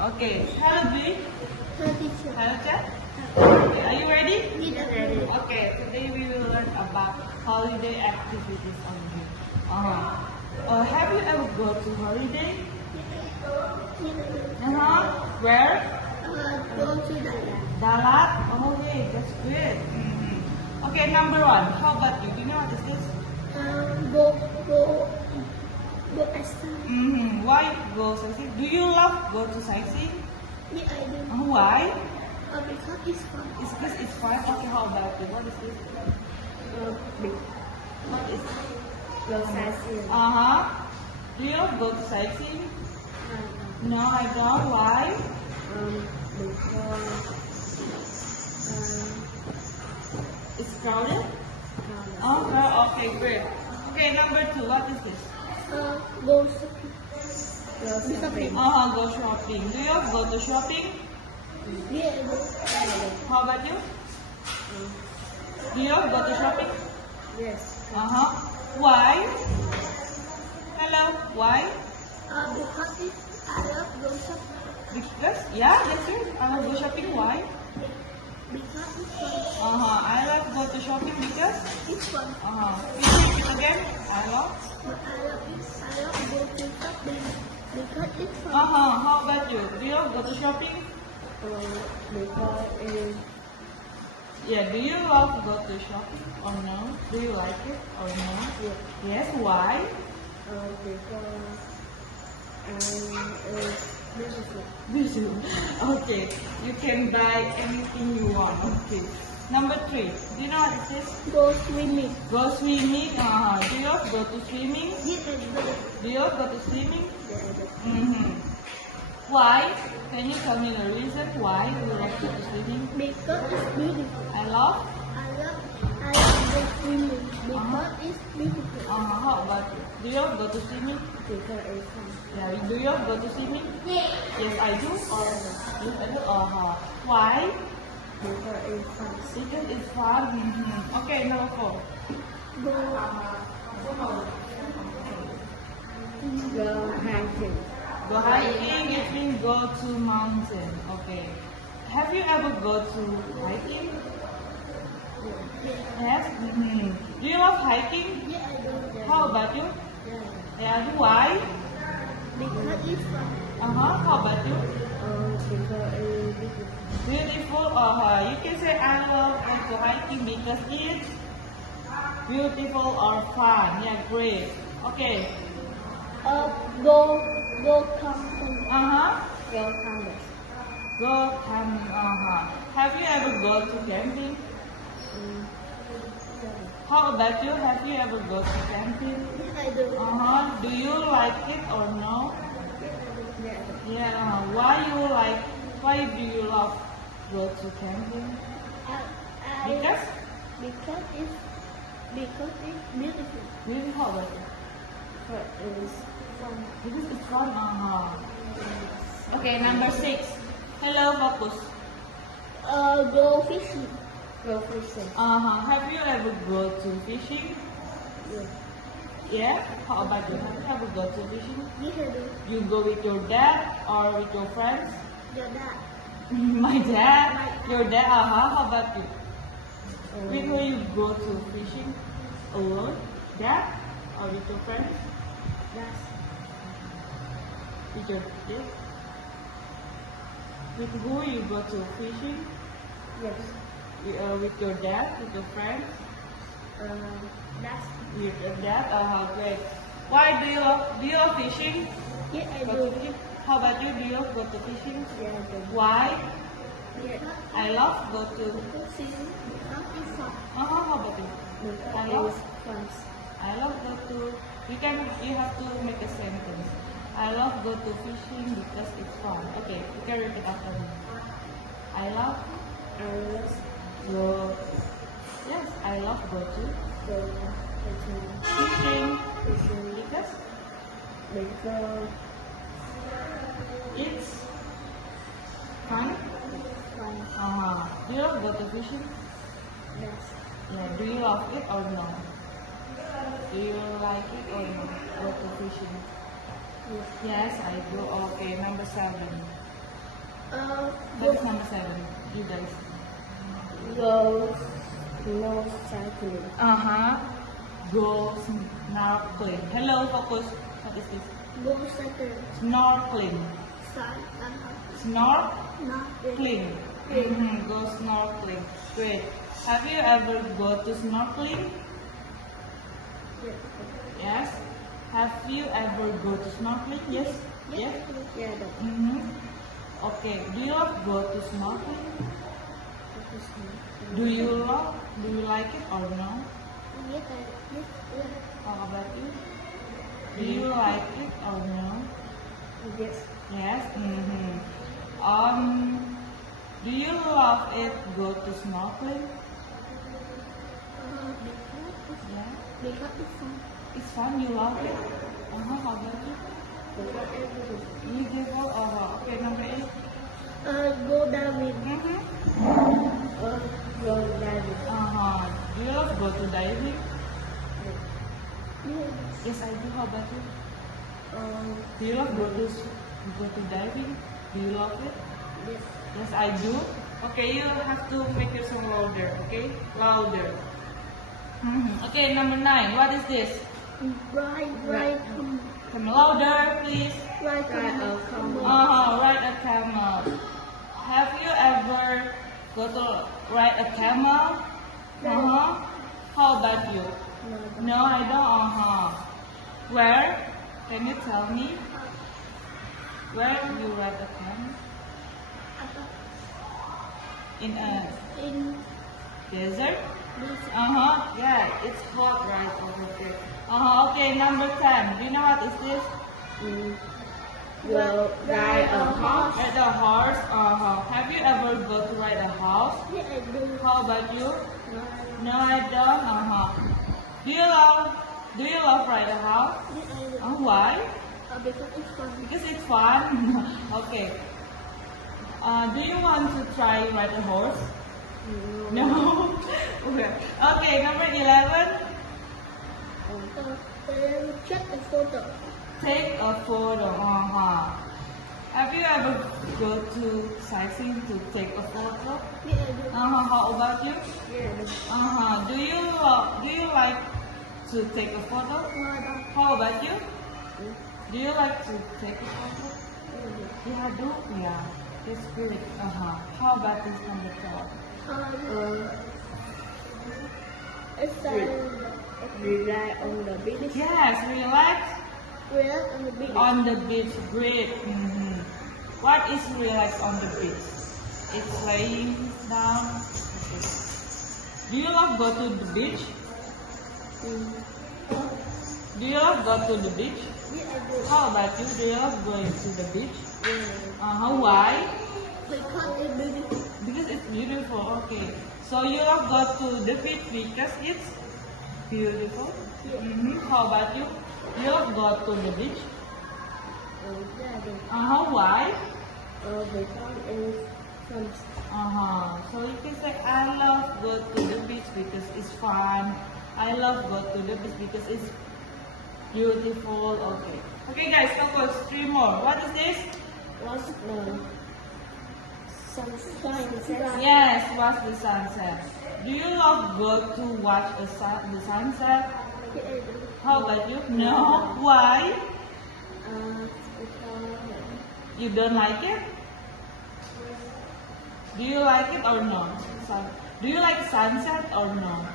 Okay. Hello, B. Hello, teacher. Hello, Chat. Okay. Are you ready? Yes, ready. Okay. Today we will learn about holiday activities only. Have you ever go to holiday? Where? Go to Dalat. Dalat. Okay, that's good. Okay, number one. How about you? Do you know what is this? Go Esther. Why go sightseeing? Do you love go to sightseeing? Yeah, I do. Why? Because it's fun. It's because it's fun. Okay, how about you? What is this? What is? Go sightseeing. Do you love go to sightseeing? No, I don't. Why? Because It's crowded? Okay, great. Okay, number two, what is this? go shopping. Go shopping. Do you go to shopping? Yeah, I do. How about you? Do you go to shopping? Yes. Why? Hello, why? Because I love go shopping. Because, yeah, that's it. I love go shopping. Why? Because it's fun. I love go to shopping because? It's fun. Can you repeat again? I love? But I love go to shopping because it's fun. How about you? Do you go to shopping? Because Yeah, do you love go to shopping or no? Do you like it or no? Yes, why? beautiful. Okay, you can buy anything you want. Okay. Number three, do you know what it is? Go swimming. Go swimming. Do you go to swimming? Yes, I do. Do you go to swimming? Yeah, I do. Why? Can you tell me the reason why you like to go to swimming? Because it's beautiful. I love. I love go swimming because it's beautiful. How about you? Do you go to swimming? Because it's fun. Yeah. Do you go to swimming? Yes. Yes, I do. Or yes, I do. Why? Because it's fun. Because it's fun. Okay, number four. Go hiking. Go hiking, it means go to mountain. Okay. Have you ever go to hiking? Yes. Do you love hiking? Yeah, I do. How about you? Yeah. Yeah. Why? Because it's fun. How about you? Because it's beautiful. Beautiful. You can say I love go to hiking because it's beautiful or fun. Yeah, great. Okay. Go camping. Go camping. Have you ever go to camping? How about you? Have you ever go to camping? Yeah, I do. Do you like it or no? Yeah, I do. Yeah. Why do you love go to camping? Because Because it's beautiful. beautiful. How about you? But it's fun. Because it's fun. Okay, number six. Hello, focus. Go fishing. Go fishing. Have you ever go to fishing? Yeah. Yeah. How about you? Have you ever go to fishing? Yes, I do. You go with your dad or with your friends? Your dad. My dad. Your dad. How about you? With who you go to fishing? Alone? Dad? Or with your friends? That's With your yes? With who you go to fishing? yes. With your dad? With your friends? That's With your dad? Great. Why do you love fishing? yeah, I Go to do. fishing? How about you? Do you go to fishing? Yeah, I do. Why? Yeah. I love go to. Fishing. It's fun. How about you? I love. Fun. I love go to. You have to make a sentence. I love go to fishing because it's fun. Okay, you can repeat after me. I love I love go. Yes, I love go to go fishing fishing because because it's fun. fun. Do you love go to fishing? Yes. Yeah. Do you love it or no? Do you like it or no? Go to fishing. Yes. Yes, I do. Okay, number 7. That's number 7. You guys. Go cycling. Go snorkeling. Hello, focus. What is this? Go cycling. Snorkeling. Nothing. Snorkeling. Go snorkeling. Great. Have you ever go to snorkeling? Yes. Have you ever go to snorkeling? Yes. Yes. Yeah. Okay. Do you love go to snorkeling? Do you like it or no? Yes. How about you? Do you like it or no? Yes. Yes. Do you love it go to snorkeling? Yeah. Because it's fun. It's fun. You love it. How about you? You give up. Okay. Number 8. Go diving. Go diving. Do you love go to diving? Yes. Yes, I do. How about you? Do you love go to diving? Do you love it? Yes. Yes, I do. Okay, you have to make your song louder. Okay, louder. Okay, number 9. What is this? Ride. Come louder, please. Ride a camel. Ride a camel. Have you ever go to ride a camel? How about you? No, I don't. Where? Can you tell me? Where you ride a camel? In a In desert? this Yeah, it's hot right over there. Okay, number 10. Do you know what is this? ride a horse. Ride a horse. Have you ever go to ride a horse? Yeah, I do. How about you? No, I don't. Do you love ride a horse? Yeah, I do. Why? Because it's fun. Because it's fun. Okay. Do you want to try ride a horse? No. Okay, number 11. Check the photo. Take a photo. Have you ever go to sightseeing to take a photo? Yeah, I do. How about you? Yeah, Do you like to take a photo? How about you? Do you like to take a photo? Yeah, I do. Yeah. That's great. How about this number 12? It's rely on the beach. Yes, relax Relax on the beach. on the beach. Great. What is relax on the beach? It's laying down. Okay. Do you love go to the beach? Do you love go to the beach? Yeah, I do. How about you? Do you love going to the beach? Yeah. Why? Because it's beautiful. Because it's beautiful. Okay. So you love go to the beach because it's beautiful. Yeah. How about you? You love go to the beach? Yeah, I do. Why? Because it's fun. So you can say I love go to the beach because it's fun. I love go to the beach because it's beautiful. Okay. Okay, guys, focus. 3 more. What is this? What's the sunset? Yes, watch the sunset. Do you love go to watch the sunset? Yeah, I do. How about you? No. Why? Because You don't like it? Do you like it or no? Do you like sunset or no?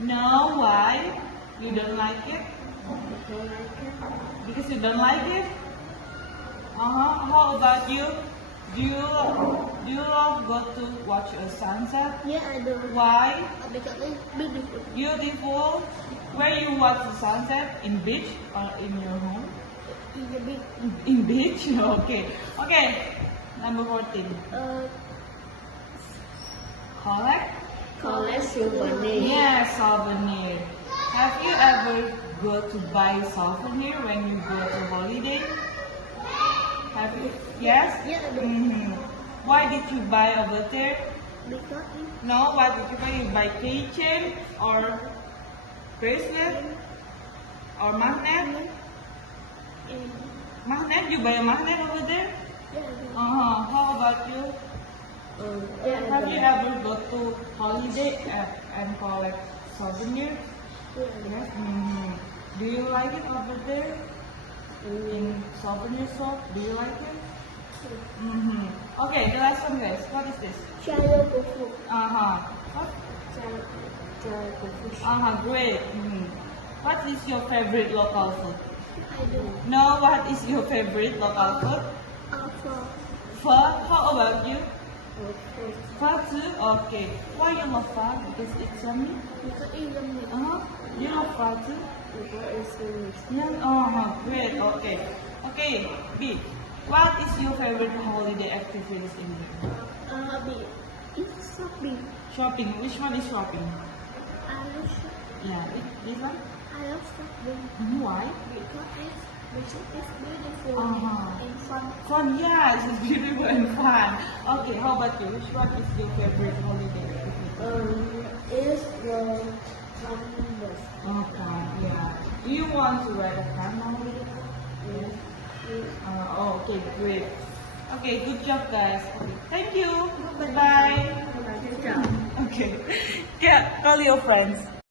No. Why? You don't like it? Because you don't like it? How about you? Do you love go to watch a sunset? yeah, I do. Why? Because it's beautiful. Beautiful. Where you watch the sunset? In beach or in your home? In the beach. In beach? Okay. Okay. Number 14. Collect souvenir. Yes, souvenir. Have you ever go to buy souvenir when you go to holiday? Have you? Yes? Yeah, I do. Why did you buy over there? Because it's No, why did you buy? You buy keychain or bracelet or magnet? in Magnet? You buy a magnet over there? yeah, I do. How about you? Have you ever go to holiday and collect souvenir? Yes. Do you like it over there in souvenir shop? Do you like it? Okay, the last one, guys. What is this? Shadow Kufu. What? Shadow Kufu. Great. What is your favorite local food? I don't No, what is your favorite local food? offer. Pho. How about you? Okay. Pho too? Okay. Why you love pho? Because it's yummy? Because it's a mix. You love pho too? Because it's a mix. Yeah. Great. Okay. Okay. B. What is your favorite holiday activities in here? It's shopping. Shopping. Which one is shopping? I love shopping. Yeah. This one? I love shopping Why? because it's beautiful Uh-huh. and fun. Fun. Yeah. It's beautiful and fun. Okay. How about you? Which one is your favorite holiday activity? Is the numbers. Okay. Yeah. Do you want to ride a camel? Yes. Okay, great. Okay, good job, guys. Okay, thank you. Bye bye. Okay. Yeah, call your friends.